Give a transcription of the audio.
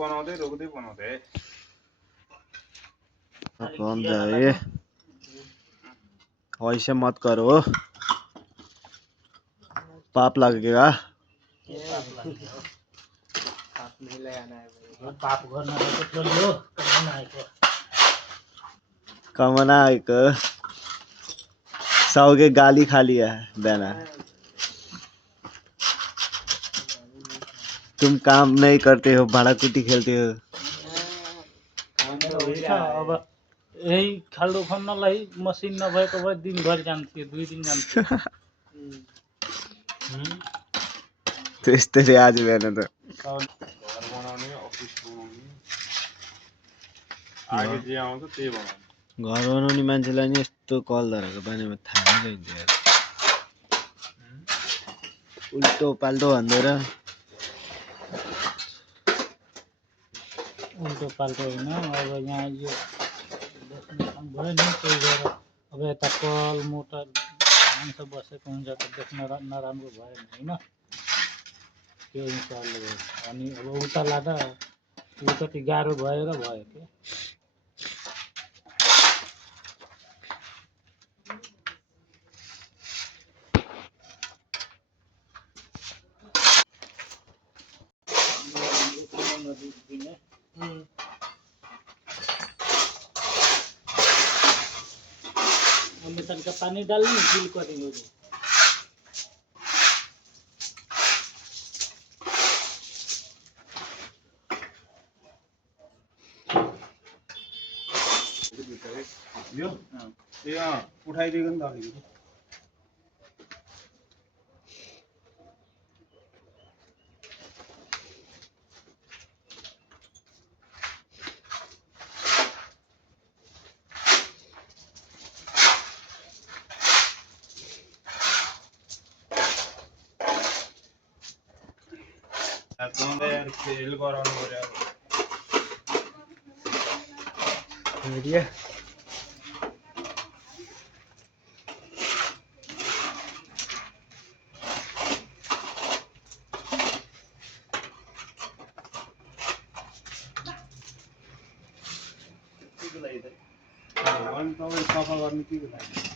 बनाउँदै रोक्दै बनाउँदै कौन जाए ऐसे मत करो पाप लगेगा पाप गर्न छोडियो कमना आएको साउके गाली खा लिया बेना तुम काम नहीं करते हो भाडाकुटी खेलते हो अब यही खाल्डो खन्नलाई मसिन नभएको भए दिनभर जान्थ्यो 2 दिन जान्थ्यो त्यस्तै आज बिहान त घर बनाउने अफिस बनाउने आगे जे आउँछ त्यही बनाउने घर बनाउने मान्छेलाई नि यस्तो कल धरेको बारेमा थाहा नै छैन उल्टो पाल्टो भन्दै र उल्टो पाल्टो होइन अब यहाँ यो भयो नि त्यही भएर अब यता कल मोटर मान्छे बसेको हुन्छ त देख्न नराम्रो भएन होइन त्यो हिसाबले भयो अनि अब उता लाँदा अलिकति गाह्रो भयो के तनका पानी डाल्नु गिल करेंगे यो उठाइदिएको नि त अलिकति खेल गराउनु पर्यो अनि तपाईँ सफा गर्नु के को लागि